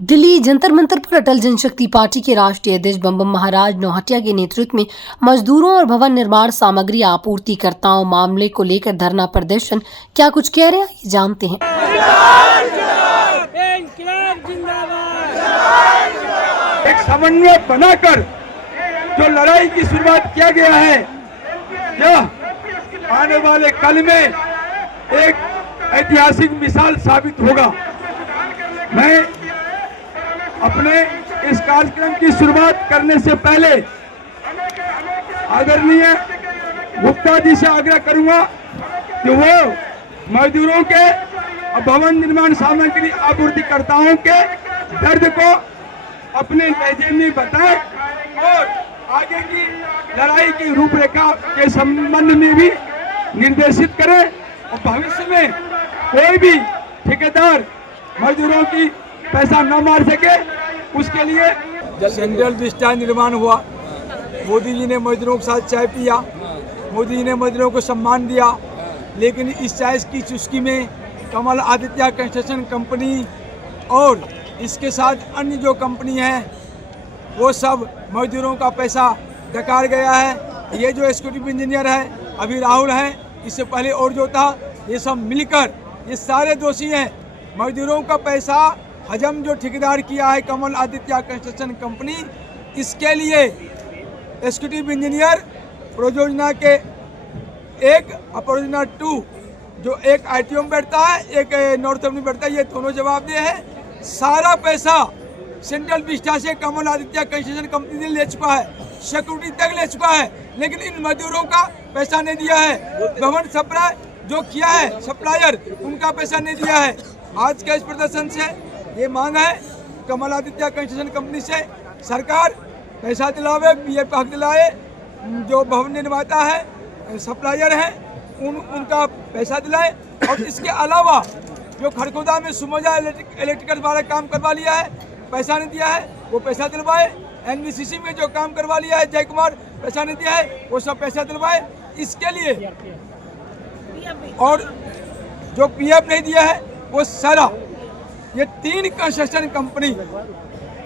दिल्ली जंतर मंतर पर अटल जनशक्ति पार्टी के राष्ट्रीय अध्यक्ष बम बम महाराज नौहटिया के नेतृत्व में मजदूरों और भवन निर्माण सामग्री आपूर्तिकर्ताओं मामले को लेकर धरना प्रदर्शन। क्या कुछ कह रहे हैं, ये जानते हैं। एक समन्वय बनाकर जो लड़ाई की शुरुआत किया गया है, यह आने वाले कल में एक ऐतिहासिक मिसाल साबित होगा। मैं अपने इस कार्यक्रम की शुरुआत करने से पहले आदरणीय गुप्ता जी से आग्रह करूंगा कि वो मजदूरों के और भवन निर्माण सामग्री आपूर्तिकर्ताओं के दर्द को अपने लहजे में बताएं और आगे की लड़ाई की रूपरेखा के संबंध में भी निर्देशित करें और भविष्य में कोई भी ठेकेदार मजदूरों की पैसा न मार सके, उसके लिए जब सेंट्रल विस्टा निर्माण हुआ, मोदी जी ने मजदूरों के साथ चाय पिया, मोदी जी ने मजदूरों को सम्मान दिया, लेकिन इस चाय की चुस्की में कमल आदित्य कंस्ट्रक्शन कंपनी और इसके साथ अन्य जो कंपनी हैं वो सब मजदूरों का पैसा डकार गया है। ये जो एग्जीक्यूटिव इंजीनियर है अभी राहुल है, इससे पहले और जो था, ये सब मिलकर ये सारे दोषी हैं। मजदूरों का पैसा हजम जो ठेकेदार किया है कमल आदित्य कंस्ट्रक्शन कंपनी, इसके लिए एग्जीक्यूटिव इंजीनियर परियोजना के एक और परियोजना 2 जो एक ITO में बैठता है, एक नॉर्थ में बैठता है, ये दोनों जवाबदेह है। सारा पैसा सेंट्रल विस्टा से कमल आदित्य कंस्ट्रक्शन कंपनी ने ले चुका है, सिक्योरिटी तक ले चुका है, लेकिन इन मजदूरों का पैसा नहीं दिया है। भवन सप्लाई जो किया है सप्लायर, उनका पैसा नहीं दिया है। आज के इस प्रदर्शन से ये मांग है कमल आदित्य कंस्ट्रक्शन कंपनी से सरकार पैसा दिलावे, PF हक दिलाए, जो भवन निर्माता है सप्लायर हैं उनका पैसा दिलाए, और इसके अलावा जो खड़गोदा में सुमोजा इलेक्ट्रिकल द्वारा काम करवा लिया है, पैसा नहीं दिया है, वो पैसा दिलवाए। NBCC में जो काम करवा लिया है जय कुमार, पैसा नहीं दिया है, वो सब पैसा दिलवाए इसके लिए। और जो PF नहीं दिया है वो सारा, ये 3 कंस्ट्रक्शन कंपनी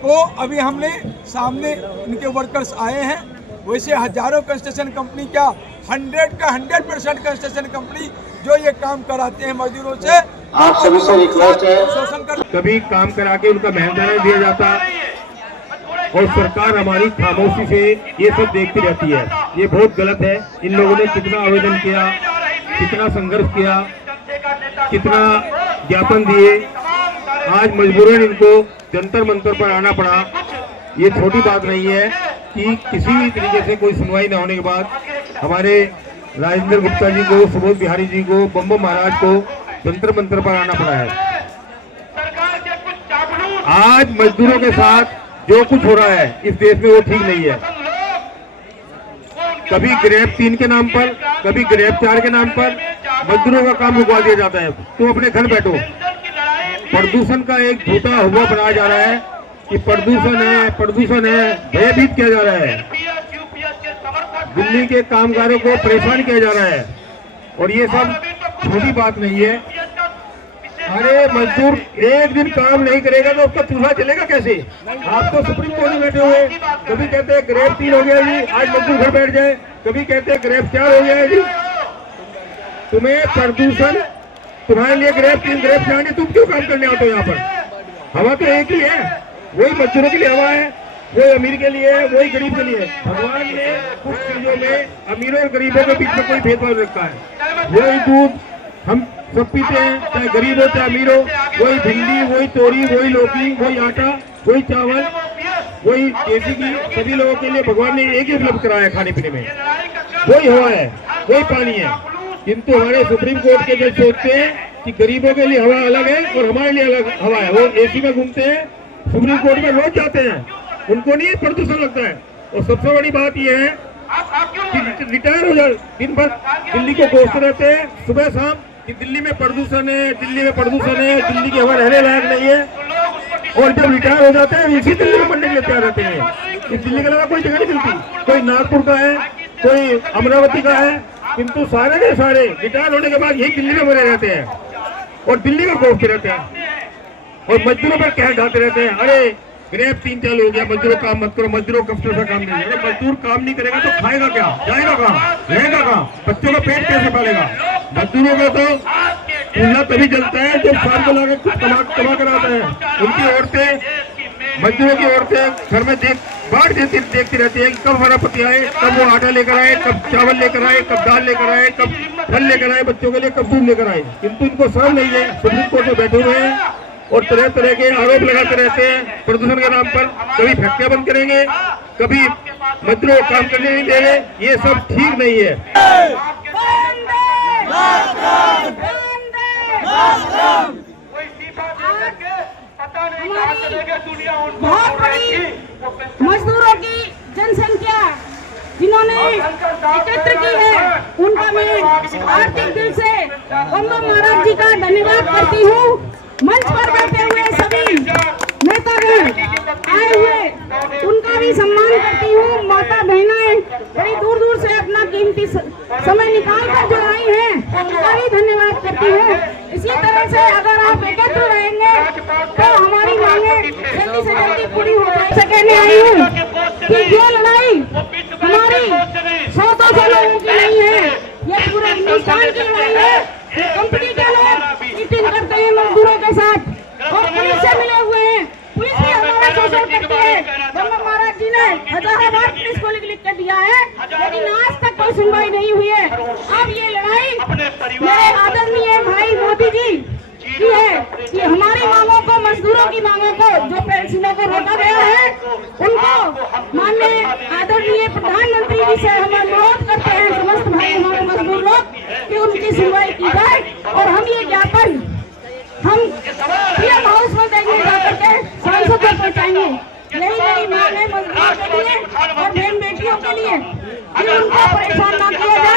को अभी हमने सामने इनके वर्कर्स आए हैं। वैसे हजारों कंस्ट्रक्शन कंपनी, क्या 100% कंस्ट्रक्शन कंपनी जो ये काम कराते हैं मजदूरों से, आप सभी से रिक्वेस्ट है, शोषण कर कभी काम करा के उनका मेहनत दिया जाता और सरकार हमारी खामोशी से ये सब देखती रहती है। ये बहुत गलत है। इन लोगों ने कितना आवेदन किया, कितना संघर्ष किया, कितना ज्ञापन दिए, आज मजबूरन इनको जंतर मंतर पर आना पड़ा। ये छोटी बात नहीं है कि किसी भी तरीके से कोई सुनवाई न होने के बाद हमारे राजेंद्र गुप्ता जी को, सुबोध बिहारी जी को, बम बम महाराज को जंतर मंतर पर आना पड़ा है। आज मजदूरों के साथ जो कुछ हो रहा है इस देश में वो ठीक नहीं है। कभी ग्रेप 3 के नाम पर, कभी ग्रेप 4 के नाम पर मजदूरों का काम रुकवा दिया जाता है। तो अपने घर बैठो। प्रदूषण का एक झूठा हुआ बनाया जा रहा है कि प्रदूषण है, भयभीत किया जा रहा है। दिल्ली के कामगारों को परेशान किया जा रहा है, और ये सब छोटी बात नहीं है। अरे मजदूर एक दिन काम नहीं करेगा तो उसका चूल्हा चलेगा कैसे? आप तो सुप्रीम कोर्ट में बैठे हुए, कभी कहते हैं ग्रेप 3 हो गया जी, आज मजदूर घर बैठ जाए, कभी कहते हैं ग्रेप 4 हो गया है जी। तुम्हें प्रदूषण, तुम्हारे लिए ग्रेप 3 ग्रेप 4 नहीं, तुम क्यों काम करने आते हो? यहाँ पर हवा तो एक ही है, वही मजदूरों के लिए हवा है, वही अमीर के लिए है, वही गरीब के लिए है। भगवान ने कुछ चीजों में अमीरों और गरीबों के बीच में कोई भेदभाव रखा है। वही दूध हम सब पीते हैं, चाहे गरीब हो चाहे अमीर हो, वही भिंडी, वही तोरी, वही लौकी, वही आटा, वही चावल, वही देसी घी, सभी लोगों के लिए भगवान ने एक ही उपलब्ध कराया खाने पीने में। वही हवा है, वही पानी है। किंतु हमारे सुप्रीम कोर्ट के जज सोचते हैं कि गरीबों के लिए हवा अलग है और हमारे लिए अलग हवा है। वो AC में घूमते हैं, सुप्रीम कोर्ट में रोज जाते हैं, उनको नहीं प्रदूषण लगता है। और सबसे बड़ी बात यह है कि रिटायर हो जाए, दिन भर दिल्ली को कोसते रहते हैं सुबह शाम कि दिल्ली में प्रदूषण है, दिल्ली में प्रदूषण है, दिल्ली की हवा रहने लायक नहीं है। और जब रिटायर हो जाते हैं इसी दिल्ली में पढ़ने के लिए तैयार रहते हैं। इस दिल्ली के अलावा कोई जगह नहीं मिलती। कोई नागपुर का है, कोई अमरावती का है, किंतु सारे के सारे रिटायर होने के बाद यही दिल्ली में बने रहते हैं और दिल्ली में घूमते रहते हैं। और मजदूरों पर क्या ढाते रहते हैं, अरे ग्रेप 3 साल हो गया, मजदूरों काम मत करो, मजदूरों का काम नहीं। अरे मजदूर काम नहीं करेगा तो खाएगा क्या, जाएगा कहाँ, रहेगा कहाँ, बच्चों का पेट कैसे पालेगा। मजदूरों का तो चूल्हा तभी जलता है जब शाम को लाके कुछ कमा कर आता है। उनकी औरतें, मजदूरों की औरतें घर में बाढ़ देखती रहती है कि कब हमारा पति आए, कब वो आटा लेकर आए, कब चावल लेकर आए, कब दाल लेकर आए, कब फल लेकर आए बच्चों के लिए, कब दूध लेकर आए। किंतु इनको शर्म नहीं है, सुप्रीम कोर्ट में बैठे हुए हैं और तरह तरह के आरोप लगाते रहते हैं प्रदूषण के नाम पर। कभी फैक्ट्रियां बंद करेंगे, कभी मजदूरों को काम करने नहीं देंगे। ये सब ठीक नहीं है। बहुत बड़ी मजदूरों की जनसंख्या जिन्होंने एकत्र की है, उनका मैं आर्थिक दिल से बम्बम महाराज जी का धन्यवाद करती हूँ। मंच पर बैठे हुए सभी नेतागण आए हुए, उनका भी सम्मान करती हूँ। माता बहनाएं बड़ी दूर दूर से अपना कीमती समय निकाल कर जो आई हैं, उनका भी धन्यवाद करती हूँ। इसी तरह से अगर आप एकत्र रहेंगे तो हमारी मांगे जल्दी से जल्दी पूरी हो जाए। कहने आई हूँ कि ये लड़ाई हमारी 100 लोगों की नहीं है, ये पूरे हिंदुस्तान की लड़ाई है। कंपनी के लोग मीटिंग करते हैं मजदूरों के साथ और पुलिस से मिले हुए हैं, पुलिस भी हमारा शोषण करती है। बम्बम महाराज जी ने हजारों बार पुलिस को लिख कर दिया है, लेकिन आज तक कोई सुनवाई नहीं हुई है। अब ये लड़ाई मेरे आदरणीय भाई मोदी जी की है कि हमारी मांगों को, मजदूरों की मांगों को, जो पेंशनों को रोका गया है, उनको माननीय आदरणीय प्रधानमंत्री जी से हम अनुरोध करते हैं, समस्त भाई हमारे मजदूर लोग, कि उनकी सुनवाई की जाए। और हम ये ज्ञापन हम पीएम हाउस में देंगे, जाकर के सांसद तक पहुँचाएंगे। यही मेरी मांग है मजदूरों के लिए और बहन बेटियों के लिए कि उनको परेशान न किया जाए।